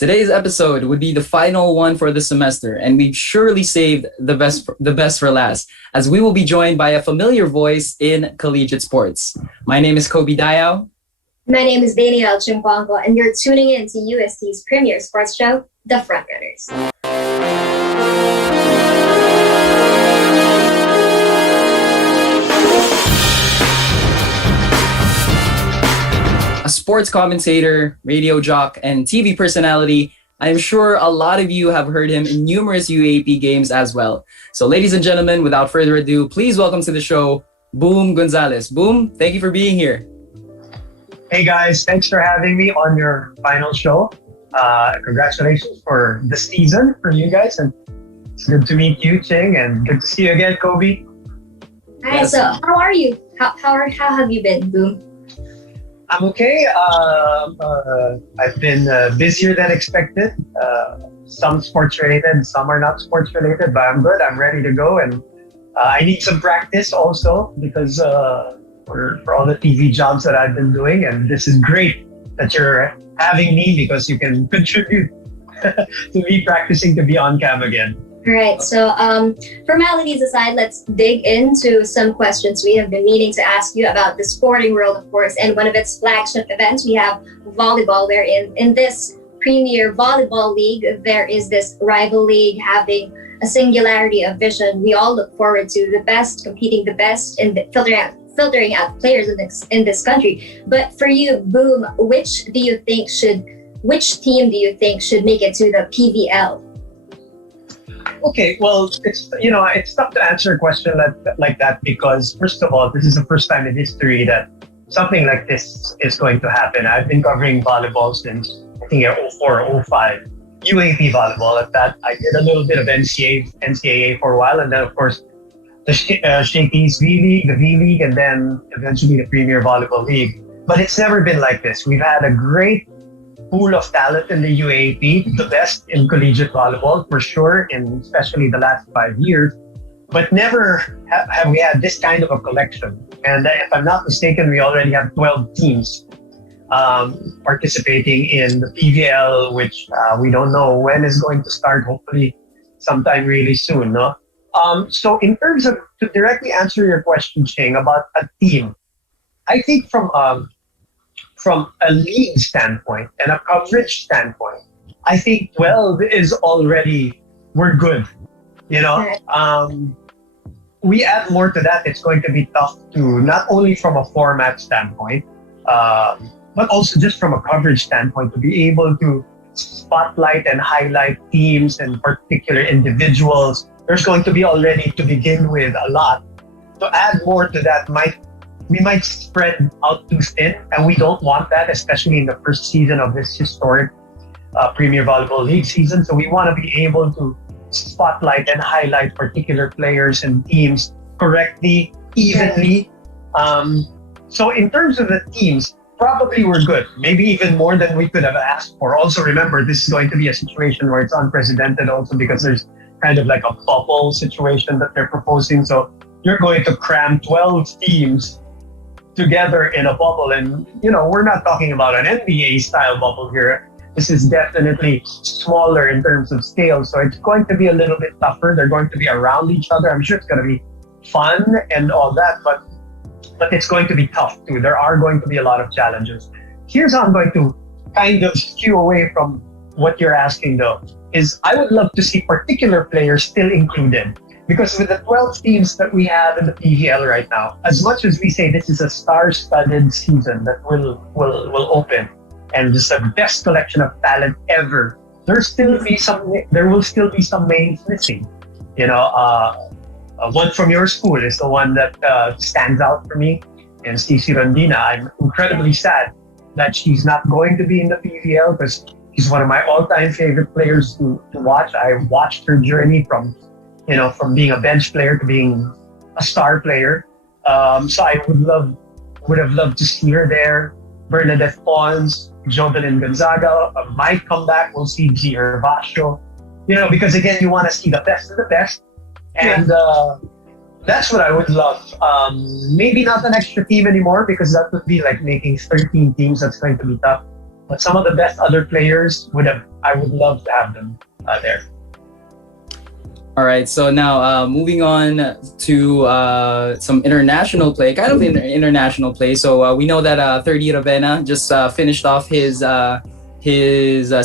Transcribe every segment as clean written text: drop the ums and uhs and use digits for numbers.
Today's episode would be the final one for the semester, and we've surely saved the best for last, as we will be joined by a familiar voice in collegiate sports. My name is Kobe Dayao. My name is Danielle Chingcuangco, and you're tuning in to UST's premier sports show, The Frontrunners. A sports commentator, radio jock, and TV personality, I'm sure a lot of you have heard him in numerous UAAP games as well. So ladies and gentlemen, without further ado, please welcome to the show, Boom Gonzales. Boom, thank you for being here. Hey guys, thanks for having me on your final show. Congratulations for the season for you guys, and it's good to meet you, Ching, and good to see you again, Kobe. Hi, Yes. so how are you? How have you been, Boom? I'm okay. I've been busier than expected. Some sports related, some are not sports related, but I'm good. I'm ready to go, and I need some practice also because for all the TV jobs that I've been doing, and this is great that you're having me because you can contribute to me practicing to be on cam again. All right, so formalities aside, let's dig into some questions we have been meaning to ask you about the sporting world, of course, and one of its flagship events. We have volleyball, where in this premier volleyball league, there is this rival league having a singularity of vision. We all look forward to the best, competing the best, and filtering out players in this country. But for you, Boom, which team do you think should make it to the PVL? Okay, well, it's tough to answer a question like that because, first of all, this is the first time in history that something like this is going to happen. I've been covering volleyball since, I think, 04, 05. UAAP volleyball at that. I did a little bit of NCAA for a while, and then, of course, the Shakey's V-League, the V-League, and then eventually the Premier Volleyball League. But it's never been like this. We've had a great pool of talent in the UAAP, the best in collegiate volleyball for sure, in especially the last 5 years. But never have we had this kind of a collection. And if I'm not mistaken, we already have 12 teams participating in the PVL, which we don't know when is going to start, hopefully sometime really soon, no? So in terms of, to directly answer your question, Ching, about a team, I think from a league standpoint and a coverage standpoint, I think 12 is already, we're good. You know, we add more to that, it's going to be tough to, not only from a format standpoint, but also just from a coverage standpoint, to be able to spotlight and highlight teams and particular individuals. There's going to be already, to begin with, a lot. To add more to that, we might spread out too thin, and we don't want that, especially in the first season of this historic Premier Volleyball League season. So we want to be able to spotlight and highlight particular players and teams correctly, evenly. So in terms of the teams, probably we're good. Maybe even more than we could have asked for. Also remember, this is going to be a situation where it's unprecedented also because there's kind of like a bubble situation that they're proposing. So you're going to cram 12 teams together in a bubble. And, we're not talking about an NBA style bubble here. This is definitely smaller in terms of scale. So it's going to be a little bit tougher. They're going to be around each other. I'm sure it's going to be fun and all that, but it's going to be tough too. There are going to be a lot of challenges. Here's how I'm going to kind of skew away from what you're asking though, is I would love to see particular players still included. Because with the 12 teams that we have in the PVL right now, as much as we say this is a star-studded season that will open, and just the best collection of talent ever, there will still be some names missing. One from your school is the one that stands out for me, and Cici Rondina. I'm incredibly sad that she's not going to be in the PVL because she's one of my all-time favorite players to watch. I watched her journey from being a bench player to being a star player. So I would have loved to see her there. Bernadette Pons, Jovelyn Gonzaga might come back. We'll see G. Hervasio. Because again, you want to see the best of the best. And that's what I would love. Maybe not an extra team anymore because that would be like making 13 teams. That's going to be tough. But some of the best other players I would love to have them there. All right, so now moving on to some international play, kind of international play. So we know that 30 Raveena just finished off his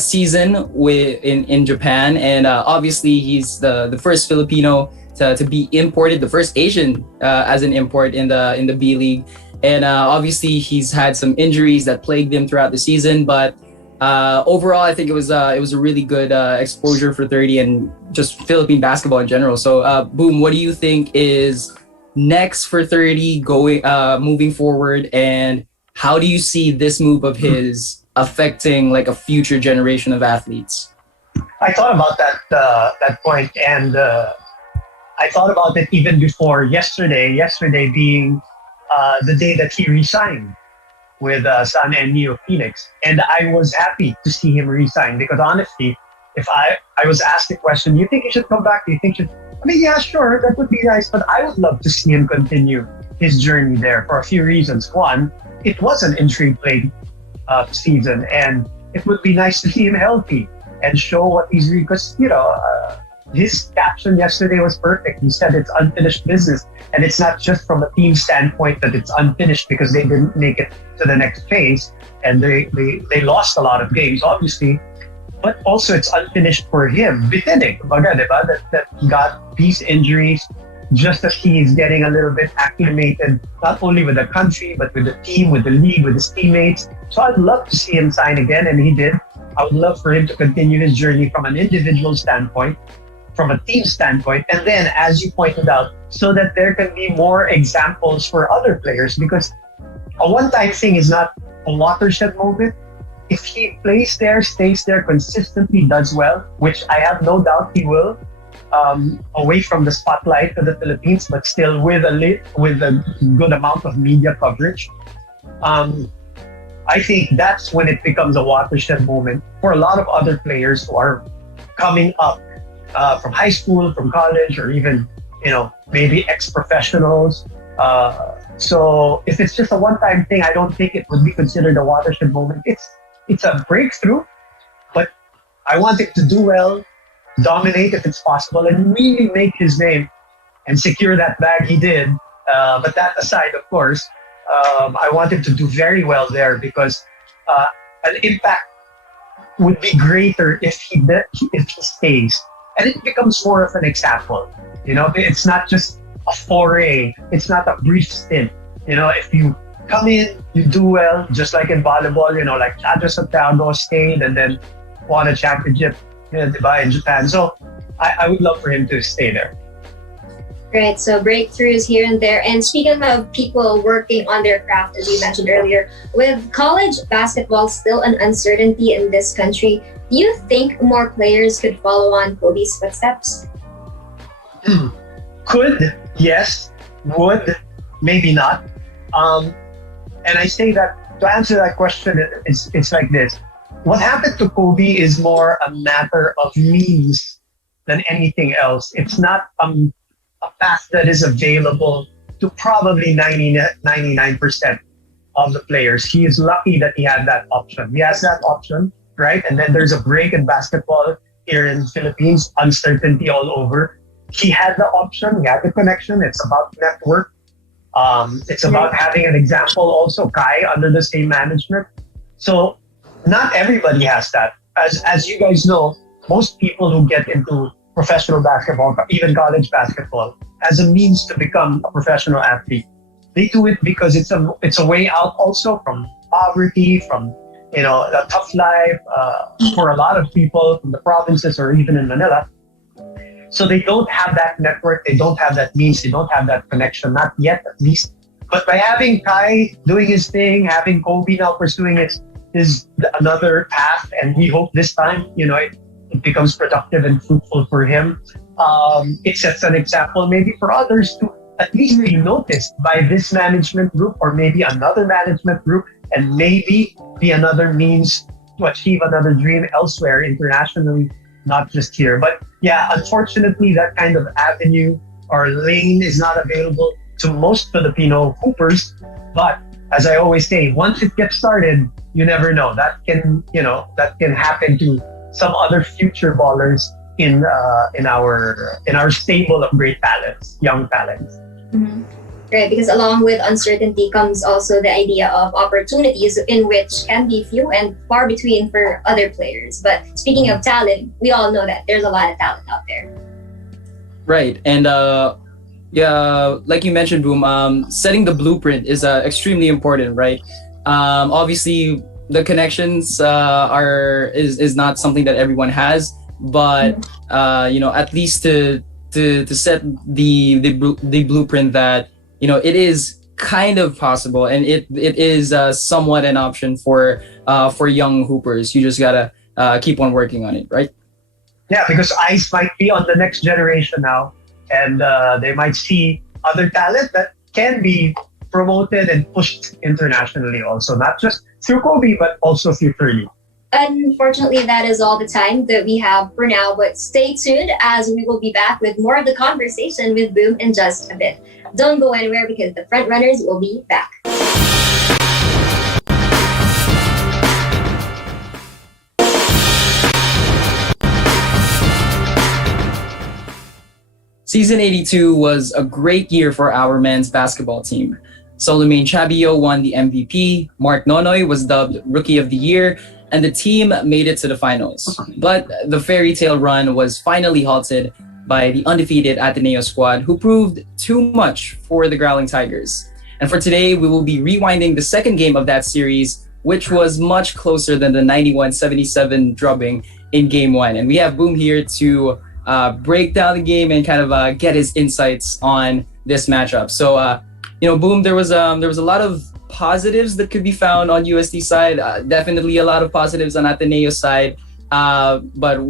season in Japan, and obviously he's the first Filipino to be imported, the first Asian as an import in the B League. And obviously he's had some injuries that plagued him throughout the season, but overall, I think it was a really good exposure for 30 and just Philippine basketball in general. So, Boom, what do you think is next for 30 moving forward, and how do you see this move of his affecting like a future generation of athletes? I thought about that point, and I thought about it even before yesterday. Yesterday being the day that he resigned with San Neo Phoenix. And I was happy to see him resign because honestly, if I was asked the question, you think he should come back? Do you think yeah, sure, that would be nice, but I would love to see him continue his journey there for a few reasons. One, it was an injury-plagued season, and it would be nice to see him healthy and show what he's really, because, his caption yesterday was perfect. He said it's unfinished business. And it's not just from a team standpoint that it's unfinished because they didn't make it to the next phase and they lost a lot of games, obviously. But also it's unfinished for him. Bitinig, that he got these injuries just as he's getting a little bit acclimated, not only with the country, but with the team, with the league, with his teammates. So I'd love to see him sign again, and he did. I would love for him to continue his journey from an individual standpoint, from a team standpoint, and then, as you pointed out, so that there can be more examples for other players, because a one-time thing is not a watershed moment. If he plays there, stays there consistently, does well, which I have no doubt he will, away from the spotlight of the Philippines, but still with a good amount of media coverage, I think that's when it becomes a watershed moment for a lot of other players who are coming up from high school, from college, or even, maybe ex-professionals. So if it's just a one-time thing, I don't think it would be considered a watershed moment. It's a breakthrough, but I want it to do well, dominate if it's possible, and really make his name and secure that bag he did. But that aside, of course, I want him to do very well there, because an impact would be greater if he stays. And it becomes more of an example. It's not just a foray. It's not a brief stint. If you come in, you do well, just like in volleyball, like Chadra Santiago stayed and then won a championship in Japan. So I would love for him to stay there. Right, so breakthroughs here and there. And speaking of people working on their craft, as you mentioned earlier, with college basketball still an uncertainty in this country, do you think more players could follow on Kobe's footsteps? Could, yes. Would, maybe not. And I say that to answer that question, it's like this. What happened to Kobe is more a matter of means than anything else. It's not a path that is available to probably 99% of the players. He is lucky that he had that option. He has that option, right? And then there's a break in basketball here in the Philippines, uncertainty all over. He had the option, he had the connection. It's about network. It's about having an example also, Kai, under the same management. So not everybody has that. As you guys know, most people who get into professional basketball, even college basketball, as a means to become a professional athlete, they do it because it's a way out also from poverty, from a tough life for a lot of people from the provinces or even in Manila. So they don't have that network, they don't have that means, they don't have that connection, not yet at least. But by having Kai doing his thing, having Kobe now pursuing is another path, and we hope this time, it becomes productive and fruitful for him. It sets an example maybe for others to at least be noticed by this management group or maybe another management group, and maybe be another means to achieve another dream elsewhere internationally, not just here. But yeah, unfortunately, that kind of avenue or lane is not available to most Filipino hoopers. But as I always say, once it gets started, you never know. That can happen to some other future ballers in our stable of great talents, young talents. Mhm. Right, because along with uncertainty comes also the idea of opportunities, in which can be few and far between for other players. But speaking of talent, we all know that there's a lot of talent out there. Right. And yeah, like you mentioned, Boom, setting the blueprint is extremely important, right? Obviously, the connections is not something that everyone has, but at least to set the blueprint that it is kind of possible, and it is somewhat an option for young hoopers. You just gotta keep on working on it, right? Yeah, because eyes might be on the next generation now, and they might see other talent that can be promoted and pushed internationally also, not just through Kobe, but also through Curly. Unfortunately, that is all the time that we have for now, but stay tuned as we will be back with more of the conversation with Boom in just a bit. Don't go anywhere because the Frontrunners will be back. Season 82 was a great year for our men's basketball team. Solomon Chabio won the MVP, Mark Nonoy was dubbed Rookie of the Year, and the team made it to the finals. But the fairy tale run was finally halted by the undefeated Ateneo squad, who proved too much for the Growling Tigers. And for today, we will be rewinding the second game of that series, which was much closer than the 91-77 drubbing in Game 1. And we have Boom here to break down the game and kind of get his insights on this matchup. So, Boom, there was a lot of positives that could be found on USD side. Definitely a lot of positives on Ateneo side. But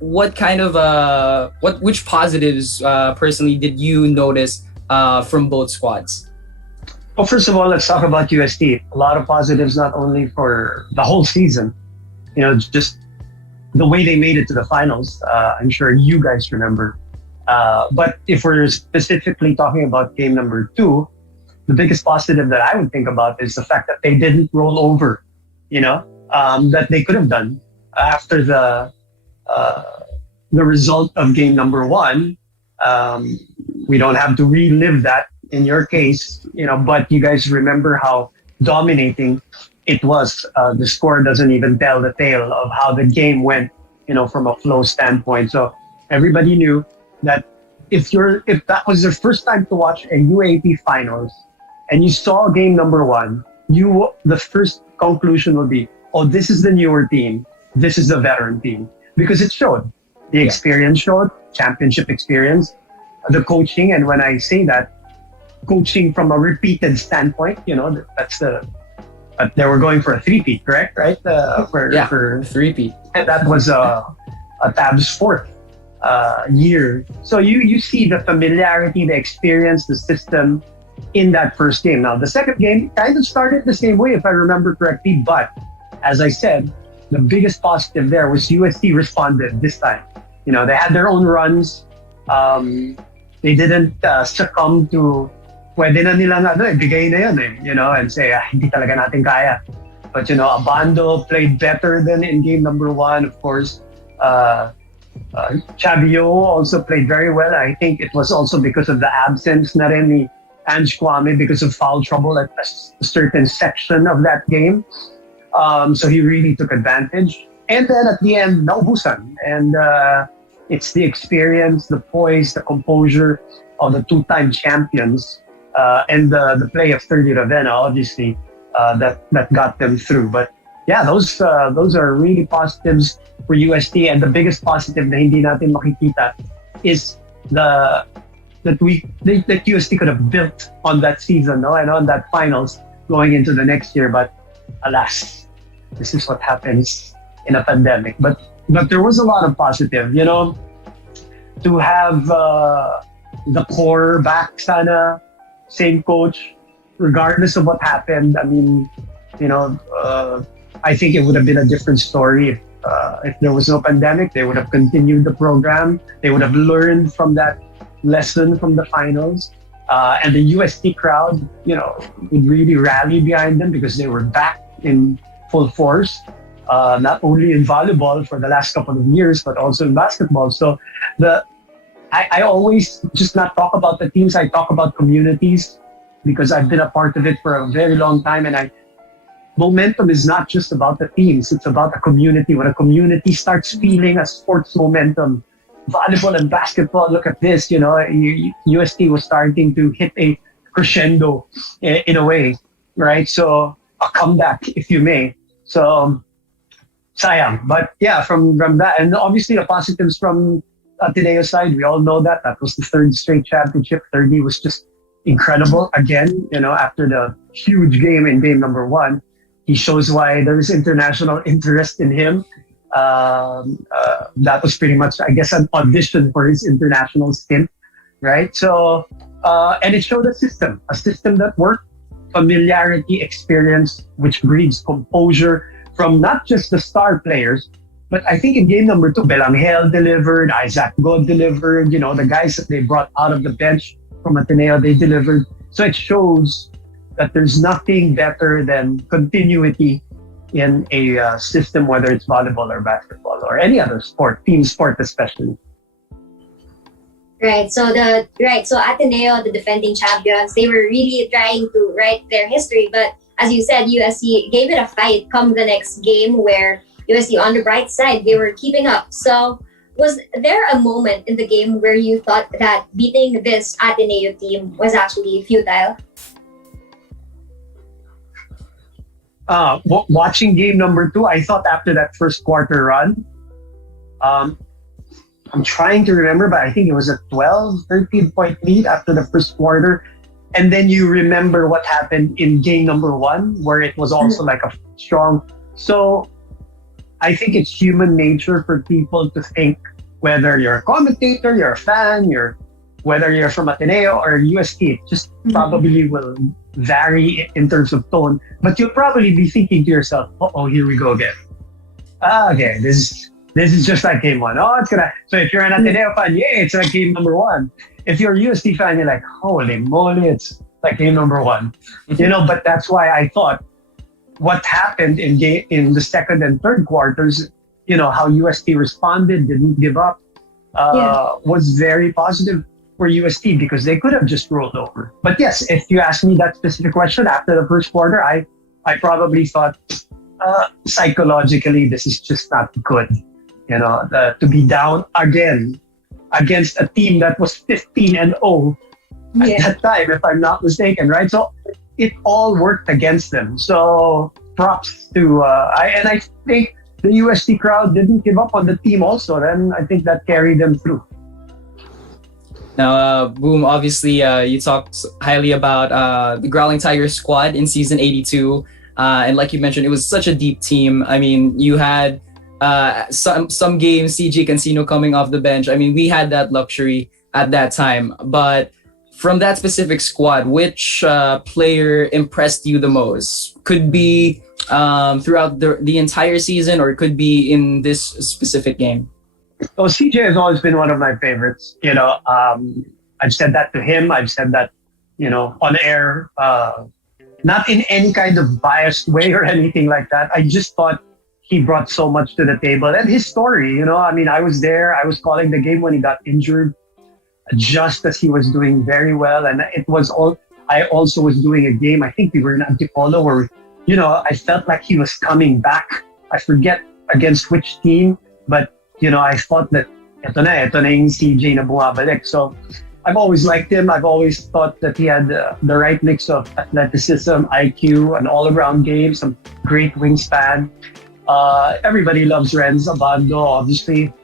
which positives personally did you notice from both squads? Well, first of all, let's talk about USD. A lot of positives, not only for the whole season, just the way they made it to the finals. I'm sure you guys remember. But if we're specifically talking about game number 2, the biggest positive that I would think about is the fact that they didn't roll over, that they could have done after the result of game number 1. We don't have to relive that in your case, but you guys remember how dominating it was. The score doesn't even tell the tale of how the game went, from a flow standpoint. So everybody knew that if that was your first time to watch a UAAP Finals and you saw game number 1, the first conclusion would be, oh, this is the newer team. This is the veteran team. Because it showed. The experience showed, championship experience, the coaching. And when I say that, coaching from a repeated standpoint, that's they were going for a three-peat, correct? Right? For three-peat. And that was a Tab's 4th year. So you see the familiarity, the experience, the system in that first game. Now, the second game kind of started the same way, if I remember correctly. But as I said, the biggest positive there was UST responded this time. They had their own runs. They didn't succumb to pwede na nilang ibigay na yun and say, hindi talaga natin kaya. But, Abando played better than in game number 1, of course. Chabio also played very well. I think it was also because of the absence na rin ni Ange Kwame because of foul trouble at a certain section of that game. So he really took advantage. And then at the end, naubusan. And it's the experience, the poise, the composure of the 2-time champions and the play of 30 Raveena, obviously, that got them through. But yeah, those are really positives for UST. And the biggest positive na hindi natin makikita is that UST could have built on that season, and on that finals going into the next year. But alas, this is what happens in a pandemic. But there was a lot of positive, to have the core back sana, same coach, regardless of what happened. I mean, I think it would have been a different story if there was no pandemic. They would have continued the program. They would have learned from that lesson from the finals. And the UST crowd, would really rally behind them because they were back in full force, not only in volleyball for the last couple of years, but also in basketball. So I always just not talk about the teams, I talk about communities because I've been a part of it for a very long time. And momentum is not just about the teams, it's about the community. When a community starts feeling a sports momentum, volleyball and basketball, look at this, UST was starting to hit a crescendo in a way, right? So a comeback, if you may. So sayang. But yeah, from that, and obviously the positives from Ateneo's side, we all know that was the third straight championship. 30 was just incredible. Again, after the huge game in game number 1, he shows why there's international interest in him. That was pretty much, I guess, an audition for his international stint, right? So, and it showed a system that worked, familiarity, experience, which breeds composure from not just the star players, but I think in game number 2, Belangel delivered, Isaac God delivered, the guys that they brought out of the bench from Ateneo, they delivered. So it shows that there's nothing better than continuity in a system, whether it's volleyball or basketball or any other sport, team sport especially. Right. So Ateneo, the defending champions, they were really trying to write their history. But as you said, USC gave it a fight come the next game where USC on the bright side, they were keeping up. So was there a moment in the game where you thought that beating this Ateneo team was actually futile? Watching game number 2, I thought after that first quarter run, I'm trying to remember, but I think it was a 13 point lead after the first quarter. And then you remember what happened in game number 1, where it was also like a strong. So I think it's human nature for people to think, whether you're a commentator, you're a fan, whether you're from Ateneo or UST, it just probably will vary in terms of tone. But you'll probably be thinking to yourself, oh, here we go again. Okay, this is just like game 1. So if you're an Ateneo fan, it's like game number 1. If you're a UST fan, you're like, holy moly, it's like game number 1. But that's why I thought what happened in the second and third quarters, how UST responded, didn't give up, was very positive for UST because they could have just rolled over. But yes, if you ask me that specific question after the first quarter, I probably thought psychologically this is just not good. To be down again against a team that was 15-0 at that time, if I'm not mistaken, right? So it all worked against them. So props to I think the UST crowd didn't give up on the team also. Then I think that carried them through. Now, Boom, obviously you talked highly about the Growling Tigers squad in season 82. And like you mentioned, it was such a deep team. I mean, you had some games, CJ Cancino coming off the bench. I mean, we had that luxury at that time. But from that specific squad, which player impressed you the most? Could be throughout the entire season, or it could be in this specific game. So CJ has always been one of my favorites. I've said that to him. I've said that, on air, not in any kind of biased way or anything like that. I just thought he brought so much to the table. And his story, I was there. I was calling the game when he got injured, just as he was doing very well. And I also was doing a game. I think we were in Antipolo where, I felt like he was coming back. I forget against which team, but I thought that ito na yung CJ na bumabalik. So I've always liked him. I've always thought that he had the right mix of athleticism, IQ, an all-around game, some great wingspan. Everybody loves Renz Abando, obviously,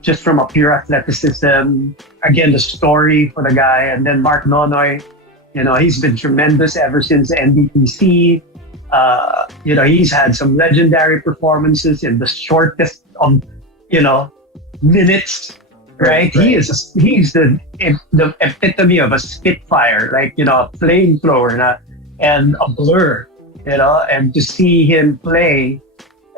just from a pure athleticism. Again, the story for the guy. And then Mark Nonoy, he's been tremendous ever since NBTC. He's had some legendary performances in the shortest of minutes, right? He's the epitome of a spitfire, like, a flamethrower and a blur, and to see him play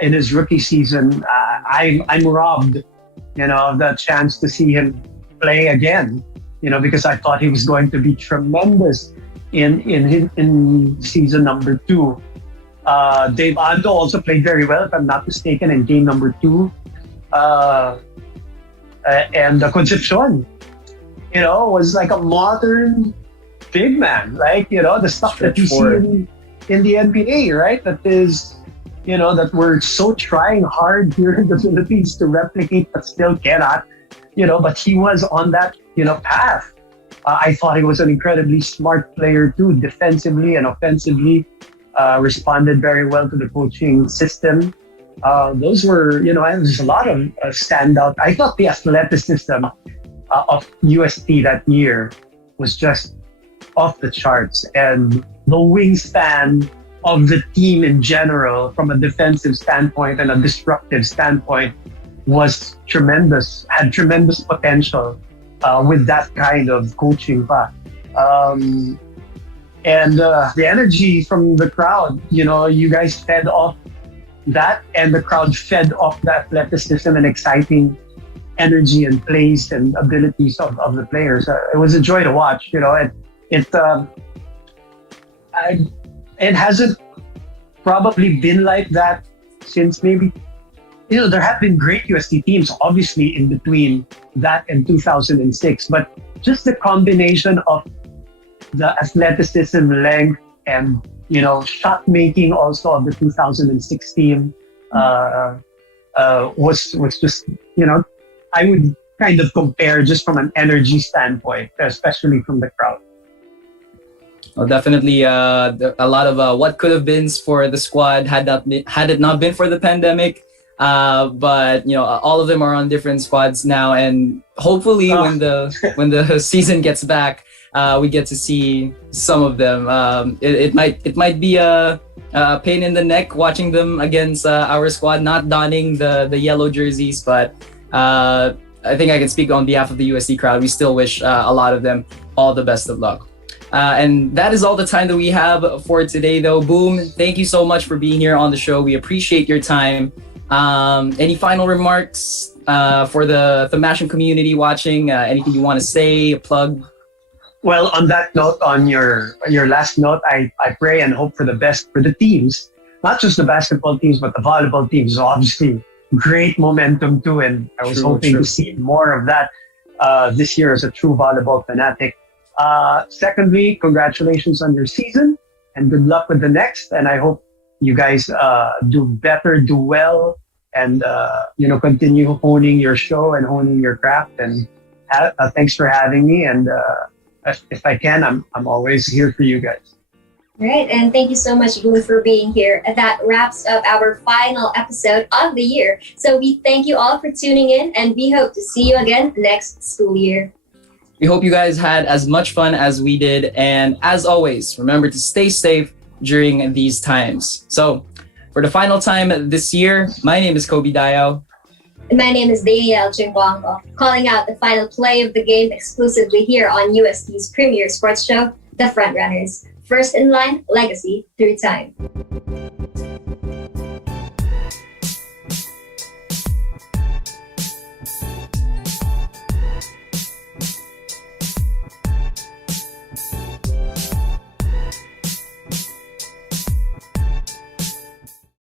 in his rookie season, I'm robbed, of the chance to see him play again. because I thought he was going to be tremendous in season number 2. Dave Ando also played very well, if I'm not mistaken, in game number 2. And Concepcion, was like a modern big man, like, the stuff that you see in the NBA, right? That is, that we're so trying hard here in the Philippines to replicate, but still cannot, but he was on that, path. I thought he was an incredibly smart player too, defensively and offensively, responded very well to the coaching system. Those were, and there's a lot of standout. I thought the athleticism of UST that year was just off the charts, and the wingspan of the team in general, from a defensive standpoint and a disruptive standpoint, was tremendous. Had tremendous potential with that kind of coaching. And the energy from the crowd, you guys fed off that, and the crowd fed off the athleticism and exciting energy and plays and abilities of the players. It was a joy to watch. It hasn't probably been like that since maybe, there have been great UST teams, obviously, in between that and 2006, but just the combination of the athleticism, length, and shot making also of the 2016 was just, I would kind of compare just from an energy standpoint, especially from the crowd. Well, definitely a lot of what could have been for the squad had it not been for the pandemic. But all of them are on different squads now, and hopefully when the season gets back, we get to see some of them. It might be a pain in the neck watching them against our squad, not donning the yellow jerseys, but I think I can speak on behalf of the USD crowd. We still wish a lot of them all the best of luck. And that is all the time that we have for today, though. Boom, thank you so much for being here on the show. We appreciate your time. Any final remarks for the Mashing community watching? Anything you want to say, a plug? Well, on that note, on your last note, I pray and hope for the best for the teams, not just the basketball teams, but the volleyball teams. Obviously, great momentum too, and I was hoping to see more of that this year as a true volleyball fanatic. Secondly, congratulations on your season, and good luck with the next. And I hope you guys do better, do well, and continue honing your show and honing your craft. And thanks for having me. And if I can, I'm always here for you guys. Right, and thank you so much, Boone, for being here. That wraps up our final episode of the year. So we thank you all for tuning in, and we hope to see you again next school year. We hope you guys had as much fun as we did. And as always, remember to stay safe during these times. So for the final time this year, my name is Kobe Dayao. And my name is Danielle Chingcuangco, calling out the final play of the game exclusively here on UST's premier sports show, The Frontrunners. First in line, legacy through time.